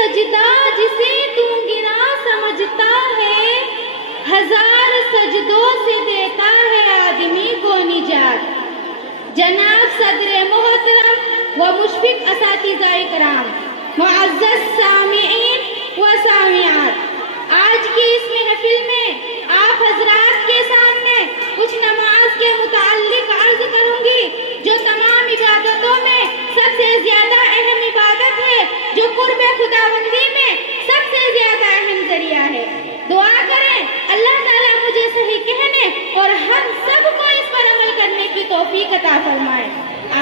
سجدہ جسے تو گرا سمجھتا ہے، ہزار سجدوں سے دیتا ہے آدمی کو نجات۔ جناب صدر محترم و مشفق اساتذہ اکرام، معزز سامعین و سامعات، آج کی اس محفل میں آپ حضرات کے سامنے کچھ نماز کے متعلق عرض کروں گی، جو تمام عبادتوں میں سب سے زیادہ اہم عبادت ہے، جو قرب خداوندی میں سب سے زیادہ اہم ذریعہ ہے۔ دعا کریں اللہ تعالیٰ مجھے صحیح کہنے اور ہم سب کو اس پر عمل کرنے کی توفیق عطا فرمائے،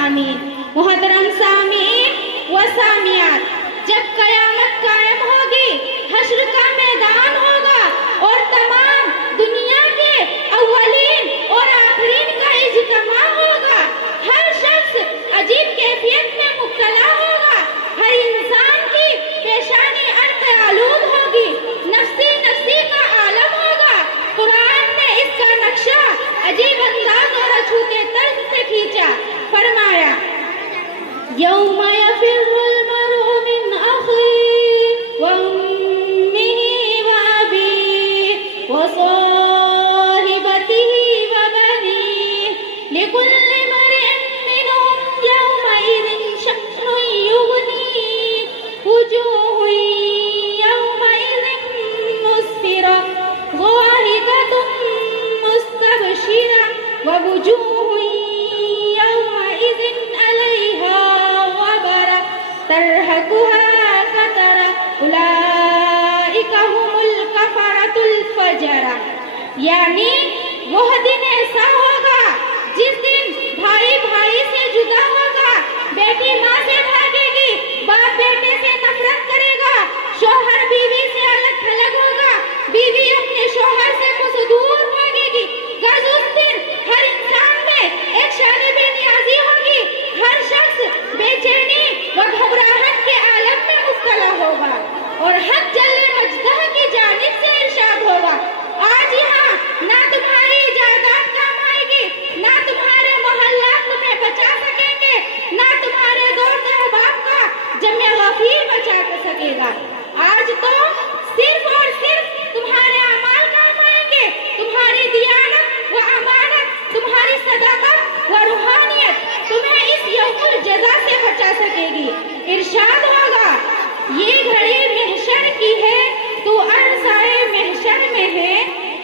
آمین۔ محترم سامعین و سامعات، جب قیامت قائم ہوگی، حشر کا میدان ہوگا اور تمام دنیا کے اولین اور آخرین کا اجتماع ہوگا، ہر شخص عجیب کیفیت میں مبتلا ہوگا، ہر انسان کی پیشانی عرق آلود ہوگی، نفسی نفسی کا عالم ہوگا۔ قرآن نے اس کا نقشہ عجیب انداز اور اچھوتے طرز سے کھینچا، فرمایا یوم یفر المرء من اخیہ وامہ وابیہ وصاحبتہ وبنیہ لکل امرئ منہم یومئذ شأن یغنیہ وجوہ یومئذ مسفرہ ضاحکۃ مستبشرہ ووجوہ یومئذ علیہا غبرہ ترہقها قترہ اولئک هم الکفرۃ الفجرہ۔ یعنی وہ دن ایسا ہوگا جس دن بھائی بھائی سے جدا ہوگا، بیٹی ماں سے بھاگے گی، باپ بیٹے سے نفرت کرے گا، شوہر بیوی سے الگ تھلگ ہوگا، بیوی اپنے شوہر سے کچھ دور بھاگے گی۔ غرض اس دن ہر انسان میں ایک شان بے نیازی ہوگی، ہر شخص بے چینی و گھبراہٹ کے عالم میں مبتلا ہوگا، اور حق جل مجدہ کی جانب سے ارشاد ہوگا آج یہاں نہ تمہاری جائیداد کام آئے گی، نہ تمہارے محلات تمہیں بچا سکیں گے، نہ تمہارے دوست احباب کا جمع غفیر بچا سکے گا۔ آج تو صرف اور صرف تمہارے اعمال کام آئیں گے، تمہاری دیانت و امانت، تمہاری صداقت و روحانیت تمہیں اس یوم الجزا سے بچا سکے گی۔ ارشاد ہوگا یہ گھڑی محشر کی ہے، تو عرصۂ محشر میں ہے،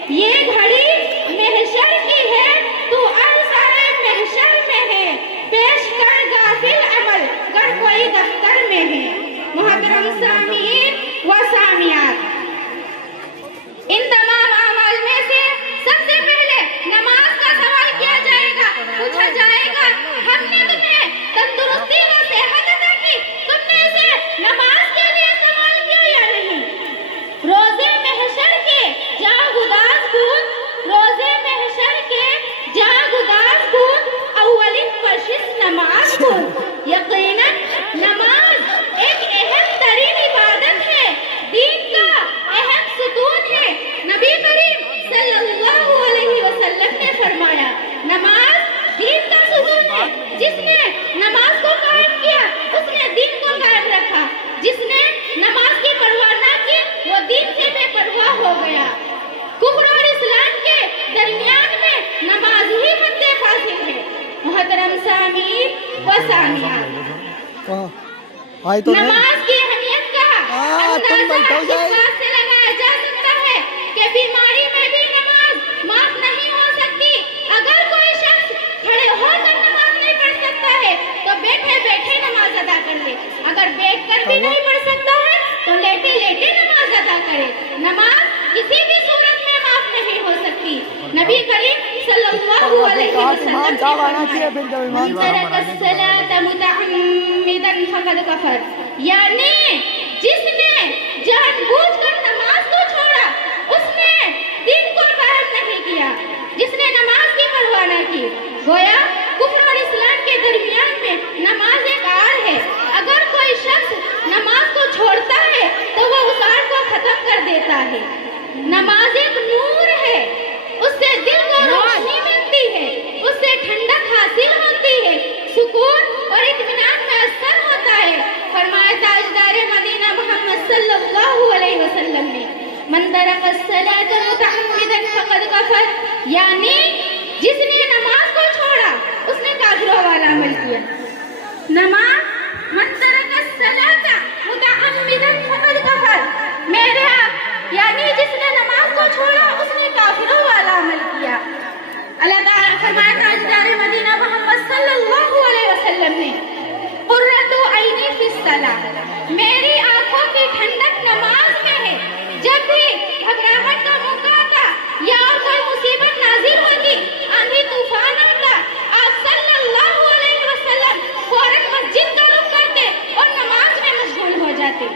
یہ گھڑی محشر کی ہے، تو عرصۂ محشر میں ہے، پیش کر غافل عمل گر کوئی دفتر میں ہے۔ محترم سامعین و سامعات، ان تمام اعمال میں سے سب سے پہلے نماز کا سوال کیا جائے گا، پوچھا جائے گا ہم نے تمہیں تندرستی و صحت عطا کی، تم نے اسے نماز کے لیے استعمال کیا یا نہیں؟ روزے محشر کے جاگداز کن، روزے محشر کے جاگداز کن، اولین کوشش نماز کن۔ یقیناً نماز ایک اہم ترین عبادت ہے، دین کا اہم ستون ہے۔ نبی کریم صلی اللہ علیہ وسلم نے فرمایا نماز دین کا ستون ہے، جس نے نماز کو قائم کیا اس نے دین کو قائم رکھا، جس نے نماز کی پرواہ نہ کی وہ دین سے بے پرواہ ہو گیا۔ کفر اور اسلام کے درمیان میں نماز ہی مد فاصل ہے۔ محترم سامعین و سامعات، نماز کی اہمیت کا اندازہ اس بات سے لگایا جا سکتا ہے کہ بیماری میں بھی نماز معاف نہیں ہو سکتی۔ اگر کوئی شخص کھڑے ہو کر نماز نہیں پڑھ سکتا ہے تو بیٹھے بیٹھے نماز ادا کر لے، اگر بیٹھ کر بھی نہیں پڑھ سکتا ہے تو لیٹے لیٹے نماز ادا کرے۔ نماز کسی بھی صورت میں معاف نہیں ہو سکتی۔ نبی کریم صلی اللہ علیہ وسلم من ترک الصلاة متعمدا فقد کفر، یعنی جس نے جان بوجھ کر نماز کو چھوڑا اس نے دین کو قائم نہیں کیا، جس نے نماز کی پرواہ نہ کی۔ گویا کفر اور اسلام کے درمیان میں نماز ایک آڑ ہے، اگر کوئی شخص نماز کو چھوڑتا ہے تو وہ اس آڑ کو ختم کر دیتا ہے۔ نماز ایک نور ہے، اس سے دل کو روشنی ملتی ہے، اس سے ٹھنڈک حاصل ہوتی ہے، سکون اور اطمینان میسر ہوتا ہے۔ فرمایا تاجدار مدینہ محمد ترک الصلاۃ متعمدا فقد کفر، یعنی جس نے نماز کو چھوڑا اس نے کافروں والا عمل کیا. نماز من ترک الصلاۃ متعمدا فقد کفر، میرے آپ یعنی جس نے نماز کو چھوڑا اس نے کافروں والا عمل کیا. اللہ تعالیٰ فرمایا تاجدار مدینہ محمد صلی اللہ علیہ وسلم نے قرۃ عینی فی الصلاۃ، میری آنکھوں کی ٹھنڈک نماز میں ہے. جب بھی گھبراہٹ کا موقع آتا یا اور کوئی مصیبت نازل ہوتی، آندھی طوفان آتا، آپ صلی اللہ علیہ وسلم فوراً مسجد کا رخ کرتے اور نماز میں مشغول ہو جاتے.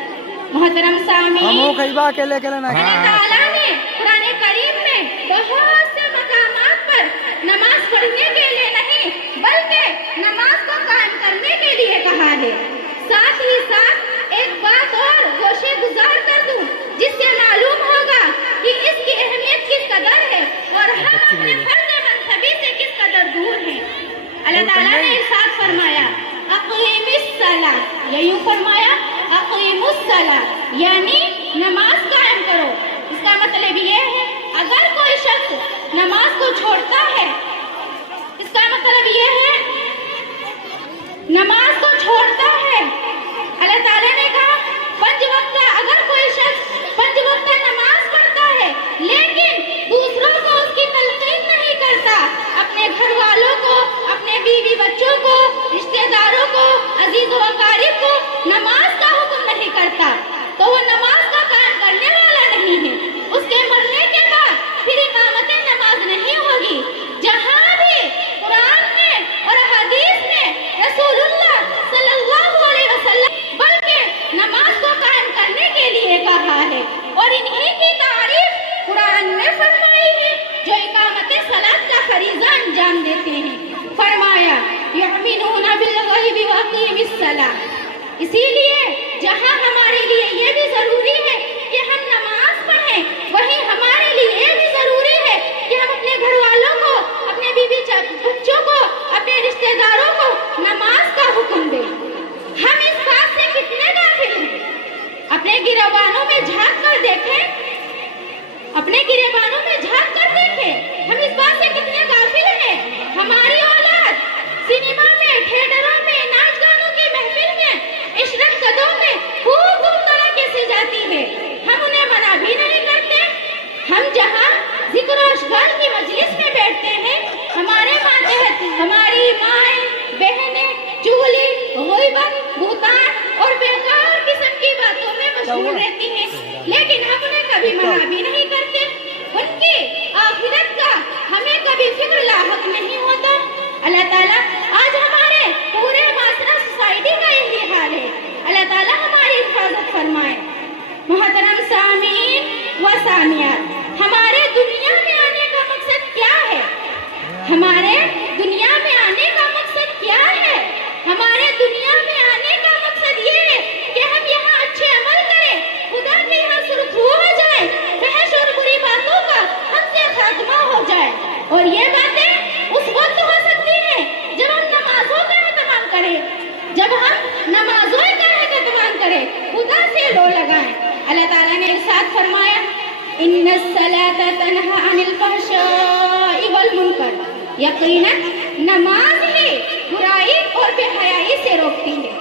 محترم سامعین، اللہ تعالیٰ نے قرآن کریم میں بہت سے مقامات پر نماز پڑھنے کے لیے نہیں بلکہ نماز کو قائم کرنے کے لیے کہا ہے. ساتھ ہی ساتھ ایک بات اور گوشے گزار کر دوں جس سے معلوم ہوگا کہ اس کی اہمیت کس قدر ہے اور ہم اپنے فرض منصبی سے کس قدر دور ہیں. اللہ تعالیٰ نے ارشاد فرمایا اقیم الصلاۃ، یا یوں فرمایا اقیم الصلاۃ، یعنی نماز قائم کرو. اس کا مطلب یہ ہے اگر کوئی شخص نماز کو چھوڑتا ہے، اس کا مطلب یہ ہے نماز کو چھوڑتا ہے. اللہ تعالیٰ نے کہا 5 وقت، اگر کوئی شخص 5 وقت نماز پڑھتا ہے لیکن دوسروں کو اس کی تلقین نہیں کرتا، اپنے گھر والوں کو، اپنے بیوی بچوں کو، رشتہ داروں کو، عزیز و اقارب کو نماز کا حکم نہیں کرتا، تو وہ نماز کا قائم کرنے والا نہیں ہے. اس کے مرنے کے بعد پھر اقامت نماز نہیں ہوگی. جہاں بھی قرآن میں اور حدیث میں رسول اللہ صلی اللہ علیہ وسلم بلکہ نماز کو قائم کرنے کے لیے کہا ہے، اور انہی کی تعریف قرآن میں فرمائی ہے جو اقامت صلاۃ کا فریضہ انجام دیتے ہیں. فرمایا یؤمنون بالغیب واقیم الصلاۃ. اسی لیے جہاں ہمارے لیے یہ بھی ضروری ہے کہ ہم نماز پڑھیں، وہیں ہمارے لیے یہ بھی ضروری ہے کہ ہم اپنے گھر والوں کو، اپنے بیوی بچوں کو، اپنے رشتہ داروں کو نماز کا حکم دیں. ہم اس بات سے کتنے غافل ہیں؟ اپنے گریبانوں میں جھانک کر دیکھیں، اپنے گریبانوں میں جھانک کر دیکھیں، ہم اس بات سے کتنے غافل ہیں. ہماری اولاد سینما میں، تھیٹروں میں، ناچ گانوں کی محفل میں، عشرت قدوں میں خوب دھوم دھڑاکے سے جاتی ہے، ہم انہیں منع بھی نہیں کرتے. ہم جہاں ذکر و اشغال کی مجلس میں بیٹھتے ہیں، ہمارے ماتحت ہماری مائیں، بہنیں چغلی، غیبت، بہتان اور بیکار قسم کی باتوں میں مشغول رہتی ہیں، لیکن ہم انہیں کبھی منع بھی نہیں کرتے. ان کی آخرت کا ہمیں کبھی فکر لاحق نہیں ہوتا. اللہ تعالیٰ آج ہمارے پورے معاشرہ سوسائٹی کا یہی حال ہے. اللہ تعالیٰ ہماری حفاظت فرمائے. محترم سامعین و سامعات، ہمارے دنیا میں آنے کا مقصد کیا ہے؟ ہمارے دنیا میں آنے کا مقصد کیا ہے؟ ہمارے دنیا میں آنے کا مقصد یہ ہے کہ ہم یہاں اچھے عمل کریں، خدا کے یہاں سرخرو ہو جائیں، فحش اور بری باتوں کا ہم سے خاتمہ ہو جائے. اور یہ باتیں اس وقت ہو سکتی ہیں جب ہم نمازوں کا اہتمام کریں، جب ہم نمازوں کا اہتمام کریں، خدا سے لو لگائیں. اللہ تعالیٰ نے ارشاد فرمایا ان الصلاۃ تنہی عن الفحشاء والمنکر، یقیناً نماز ہی برائی اور بے حیائی سے روکتی ہے.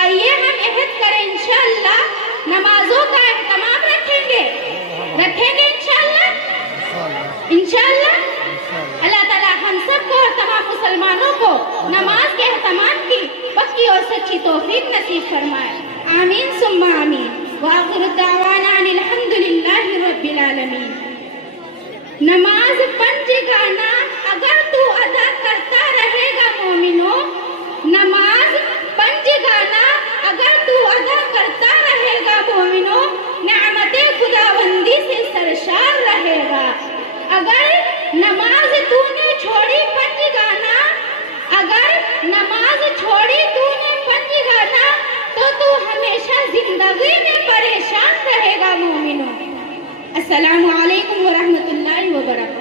آئیے ہم عہد کریں انشاءاللہ نمازوں کا اہتمام رکھیں گے انشاءاللہ. اللہ تعالیٰ ہم سب کو اور تمام مسلمانوں کو نماز کے اہتمام کی پکی اور سچی توفیق نصیب فرمائے. آمین ثم آمین. وآخر دعوانا ان الحمد للہ رب العالمین. نماز پنجگانہ اگر تو ادا کرتا رہے گا مومنو، نماز پنجگانہ اگر تو ادا کرتا رہے گا مومنو، نعمت خداوندی سے سرشار رہے گا. اگر نماز تو نے چھوڑی پنجگانہ، اگر نماز چھوڑی تو نے پنجگانہ، تو ہمیشہ زندگی میں پریشان رہے گا مومنو. السلام علیکم ورحمۃ اللہ وبرکاتہ.